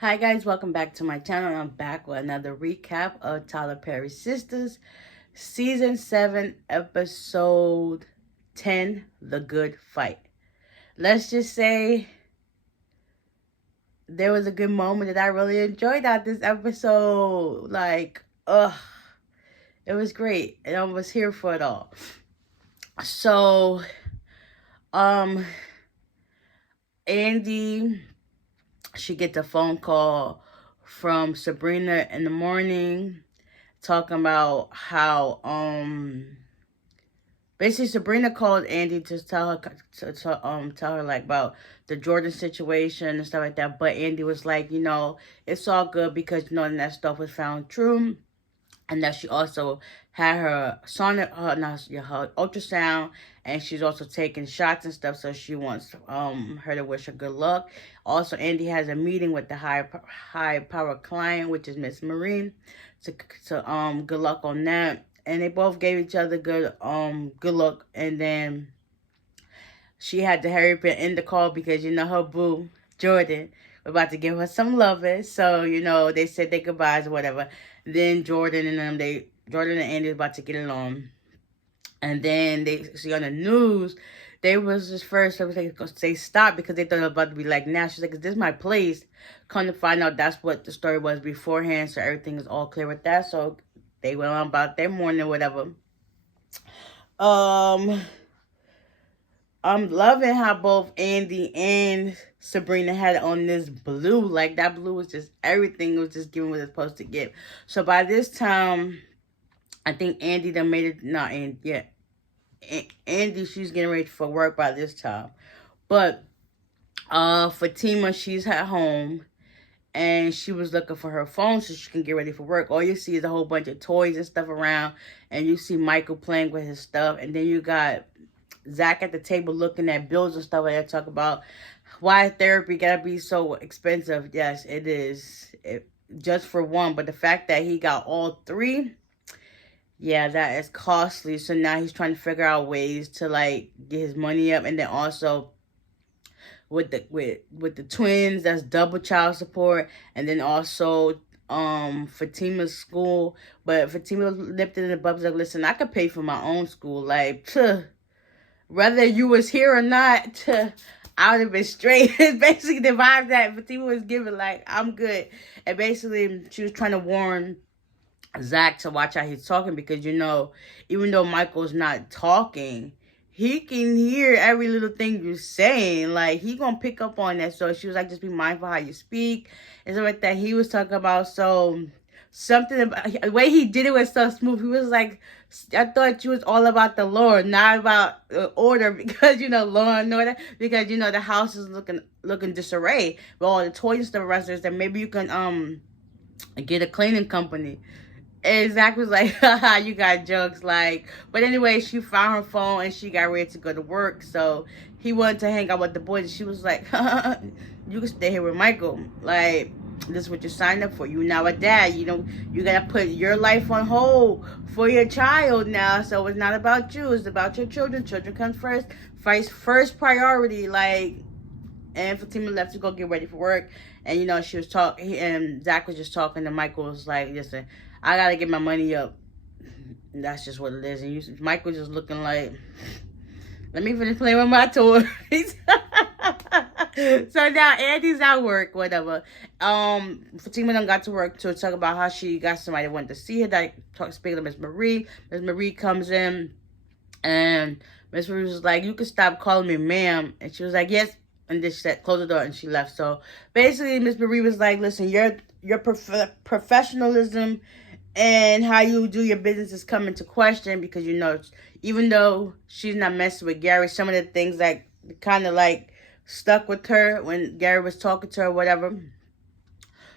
Hi guys, welcome back to my channel. I'm back with another recap of Tyler Perry's Sistas, Season 7, Episode 10, The Good Fight. Let's just say there was a good moment that I really enjoyed out this episode. It was great. And I was here for it all. So, um, Andy, she gets a phone call from Sabrina in the morning talking about how basically Sabrina called Andy to tell her tell her like about the Jordan situation and stuff like that, but Andy was like, it's all good because that stuff was found true, and that she also had her her ultrasound, and she's also taking shots and stuff, so she wants her to wish her good luck. Also, Andy has a meeting with the high power client, which is Miss Marine, to good luck on that. And they both gave each other good luck, and then she had to hurry up and end the call because her boo Jordan was about to give her some loving. So they said their goodbyes or whatever. Then Jordan and Andy was about to get along, and then they see on the news. They was just first they stopped because they thought it was about to be like now. She's like, "Is this my place?" Come to find out, that's what the story was beforehand. So everything is all clear with that. So they went on about their morning or whatever. I'm loving how both Andy and Sabrina had it on this blue. Like, that blue was just everything. It was just giving what it's supposed to give. So by this time, I think Andy done made it. Not Andy, yeah. Andy, she's getting ready for work by this time. But Fatima, she's at home, and she was looking for her phone so she can get ready for work. All you see is a whole bunch of toys and stuff around, and you see Michael playing with his stuff, and then you got Zach at the table looking at bills and stuff like that. Talk about why therapy gotta be so expensive. Yes, it is. Just for one, but the fact that he got all three, yeah, that is costly. So now he's trying to figure out ways to like get his money up, and then also with the twins, that's double child support, and then also Fatima's school. But Fatima nipped it in the bud, like, listen, I could pay for my own school, like whether you was here or not, I would have been straight. It's basically the vibe that Fatima was giving, like, I'm good. And basically, she was trying to warn Zach to watch how he's talking because, even though Michael's not talking, he can hear every little thing you're saying. Like, he gonna pick up on that. So she was like, just be mindful how you speak and stuff like that. He was talking about, so something about the way he did it was so smooth. He was like, I thought you was all about the Lord, not about order, because law and order, because the house is looking disarray with all the toys and stuff around there. That maybe you can get a cleaning company. And Zach was like, haha, you got jokes, like. But anyway, she found her phone and she got ready to go to work. So he wanted to hang out with the boys, and she was like, you can stay here with Michael, like, this is what you signed up for. You now a dad. You gotta put your life on hold for your child now. So it's not about you. It's about your children. Children comes first. First priority. Like, and Fatima left to go get ready for work. And she was talking, and Zach was just talking, and Michael was like, listen, I gotta get my money up. And that's just what it is. And Michael just looking like, let me finish playing with my toys. So now Andy's at work, whatever. Fatima done got to work to talk about how she got somebody that wanted to see her. Speaking of Miss Marie. Miss Marie comes in, and Miss Marie was like, you can stop calling me ma'am. And she was like, yes. And then she said, close the door, and she left. So basically, Miss Marie was like, listen, your professionalism and how you do your business is coming to question, because even though she's not messing with Gary, some of the things that kind of like stuck with her when Gary was talking to her, whatever.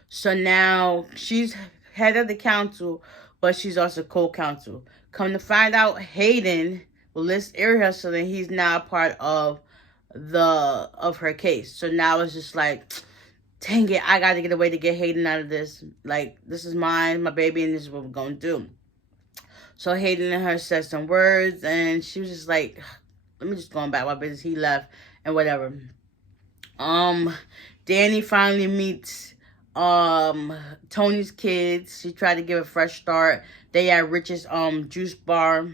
So now she's head of the council, but she's also co-counsel. Come to find out, Hayden will list ear hustle, and he's now part of her case. So now it's just like, dang it, I gotta get a way to get Hayden out of this. Like, this is mine, my baby, and this is what we're gonna do. So Hayden and her said some words, and she was just like, let me just go on back my business. He left and whatever. Danny finally meets Tony's kids. She tried to give a fresh start. They at Rich's juice bar.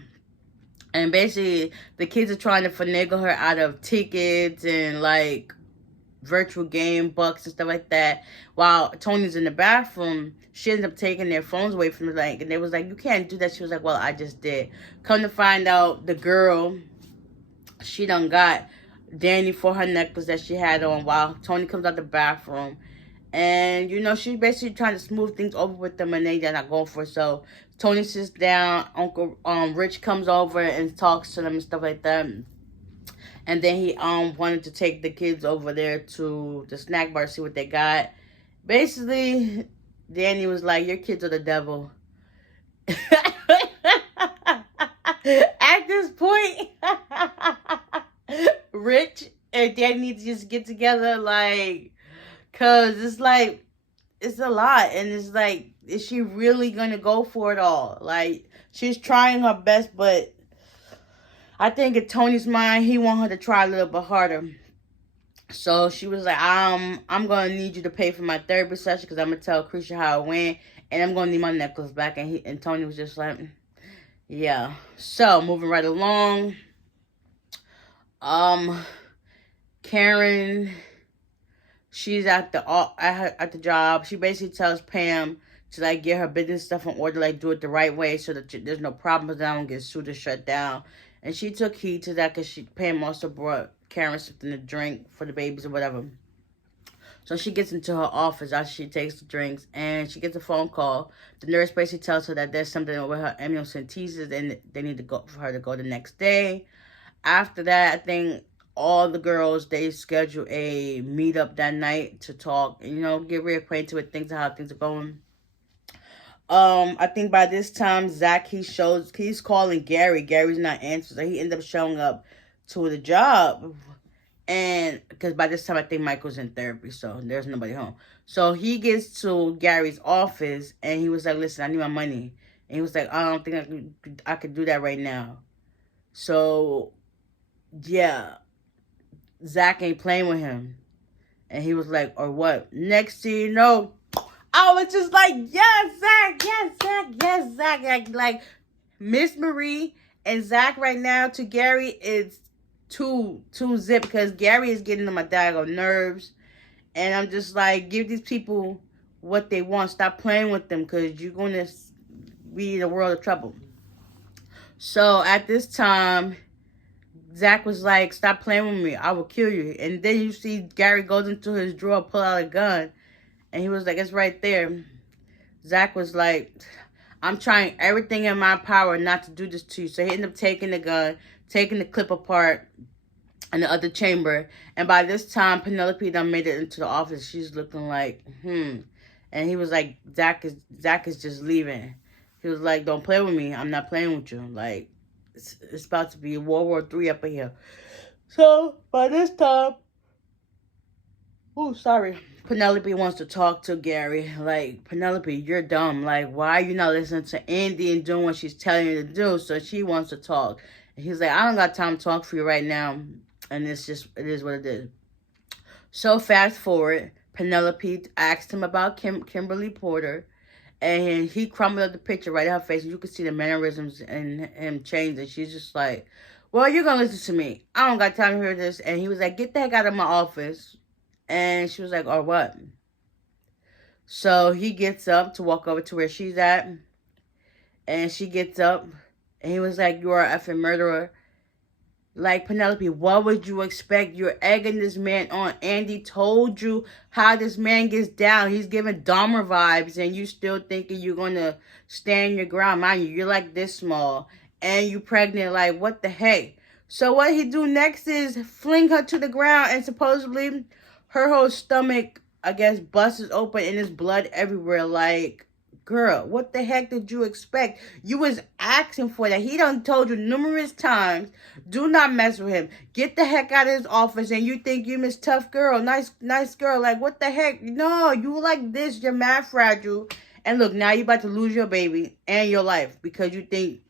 And basically, the kids are trying to finagle her out of tickets and, like, virtual game bucks and stuff like that. While Tony's in the bathroom, she ends up taking their phones away from her, like, and they was like, you can't do that. She was like, well, I just did. Come to find out, the girl, she done got Danny for her necklace that she had on while Tony comes out the bathroom. And, you know, she's basically trying to smooth things over with them, and they're not going for it. So Tony sits down, Uncle Rich comes over and talks to them and stuff like that. And then he wanted to take the kids over there to the snack bar, see what they got. Basically, Danny was like, your kids are the devil. At this point, Rich and Danny need to just get together, like, because it's like, it's a lot. And it's like, is she really going to go for it all? Like, she's trying her best, but I think in Tony's mind, he want her to try a little bit harder. So she was like, I'm going to need you to pay for my therapy session because I'm going to tell Krisha how it went. And I'm going to need my necklace back. And Tony was just like, yeah. So, moving right along. Karen, she's at the job. She basically tells Pam to, like, get her business stuff in order, like, do it the right way so that there's no problems, that I don't get sued or shut down. And she took heed to that because Pam also brought Karen something to drink for the babies or whatever. So she gets into her office after she takes the drinks, and she gets a phone call. The nurse basically tells her that there's something with her amniocentesis, and they need to go for her to go the next day. After that, I think all the girls, they schedule a meetup that night to talk, you know, get reacquainted with things, how things are going. I think by this time, Zach, he's calling Gary. Gary's not answering, so he ends up showing up to the job. And because by this time, I think Michael's in therapy, so there's nobody home. So he gets to Gary's office, and he was like, listen, I need my money. And he was like, I don't think I could do that right now. So, yeah, Zach ain't playing with him. And he was like, or what? Next thing you know, I was just like, yes, Zach, yes, Zach, yes, Zach. Like Miss Marie and Zach right now to Gary is too zip, because Gary is getting on my daggone nerves. And I'm just like, give these people what they want. Stop playing with them, because you're going to be in a world of trouble. So at this time, Zach was like, stop playing with me. I will kill you. And then you see Gary goes into his drawer, pull out a gun. And he was like, it's right there. Zach was like, I'm trying everything in my power not to do this to you. So he ended up taking the gun, taking the clip apart in the other chamber. And by this time, Penelope done made it into the office. She's looking like, And he was like, Zach is just leaving. He was like, don't play with me. I'm not playing with you. Like, it's about to be World War III up in here. So, by this time, Penelope wants to talk to Gary. Like, Penelope, you're dumb. Like, why are you not listening to Andy and doing what she's telling you to do? So she wants to talk. And he's like, I don't got time to talk for you right now. And it is what it is. So fast forward, Penelope asked him about Kimberly Porter. And he crumbled up the picture right in her face. And you could see the mannerisms in him change. And she's just like, well, you're going to listen to me. I don't got time to hear this. And he was like, get the heck out of my office. And she was like, or what? So he gets up to walk over to where she's at. And she gets up. And he was like, you are an effing murderer. Like, Penelope, what would you expect? You're egging this man on. Andy told you how this man gets down. He's giving Dahmer vibes. And you still thinking you're going to stand your ground. Mind you, you're like this small. And you pregnant. Like, what the heck? So what he do next is fling her to the ground. And supposedly her whole stomach, I guess, busts open and there's blood everywhere. Like, girl, what the heck did you expect? You was asking for that. He done told you numerous times, do not mess with him. Get the heck out of his office. And you think you Miss Tough Girl, nice girl. Like, what the heck? No, you like this. You're mad fragile. And look, now you about to lose your baby and your life because you think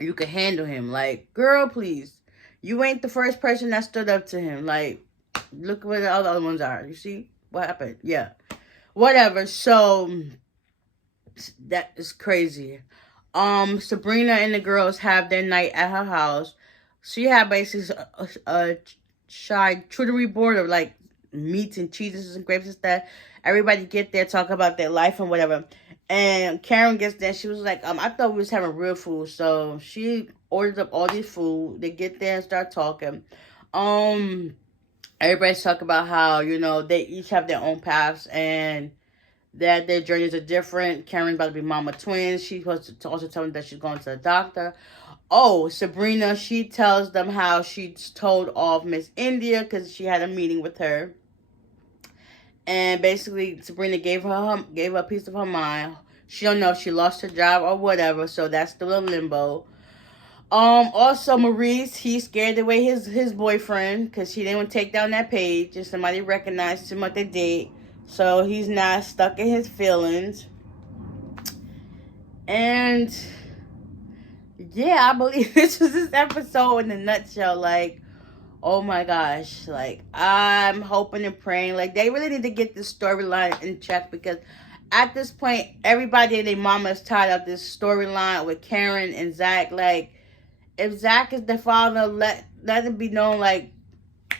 you can handle him. Like, girl, please. You ain't the first person that stood up to him. Like, look where the other ones are. You see what happened? Yeah. Whatever. So that is crazy. Sabrina and the girls have their night at her house. She had basically a charcuterie board of like meats and cheeses and grapes and stuff. Everybody get there, talk about their life and whatever. And Karen gets there. She was like, I thought we was having real food. So she ordered up all this food. They get there and start talking. Everybody's talking about how, they each have their own paths and that their journeys are different. Karen's about to be mama twins. She's supposed to also tell them that she's going to the doctor. Oh, Sabrina, she tells them how she's told off Miss India because she had a meeting with her. And basically, Sabrina gave her a piece of her mind. She don't know if she lost her job or whatever, so that's still in limbo. Also Maurice, he scared away his boyfriend because he didn't want to take down that page and somebody recognized him what they did. So he's not stuck in his feelings. And yeah, I believe this was this episode in a nutshell. Like, oh my gosh. Like, I'm hoping and praying. Like, they really need to get this storyline in check because at this point, everybody and their mama is tired of this storyline with Karen and Zach. Like, if Zach is the father, let it be known, like,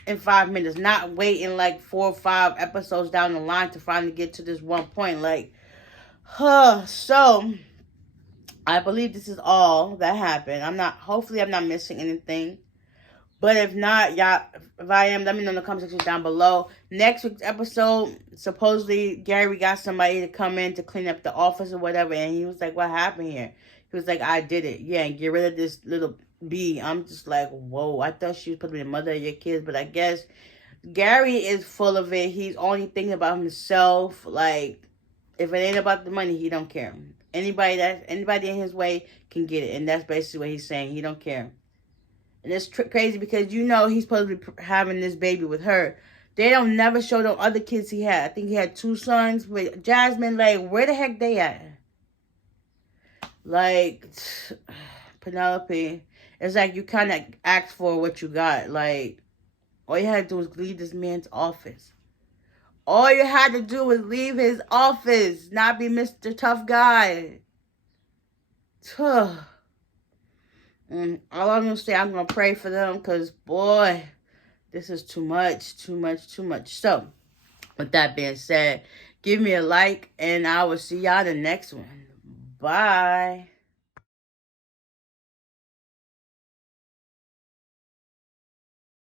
in 5 minutes. Not waiting, like, 4 or 5 episodes down the line to finally get to this one point. Like, so I believe this is all that happened. Hopefully I'm not missing anything. But if not, y'all, if I am, let me know in the comment section down below. Next week's episode, supposedly Gary got somebody to come in to clean up the office or whatever. And he was like, what happened here? He was like, I did it. Yeah, and get rid of this little bee. I'm just like, whoa. I thought she was supposed to be the mother of your kids. But I guess Gary is full of it. He's only thinking about himself. Like, if it ain't about the money, he don't care. Anybody in his way can get it. And that's basically what he's saying. He don't care. And it's crazy because he's supposed to be having this baby with her. They don't never show the other kids he had. I think he had 2 sons with Jasmine. Like, where the heck they at? Like, Penelope, it's like you kind of asked for what you got. Like, all you had to do was leave this man's office. All you had to do was leave his office, not be Mr. Tough Guy. All I'm going to say, I'm going to pray for them because, boy, this is too much, too much, too much. So, with that being said, give me a like, and I will see y'all in the next one. Bye.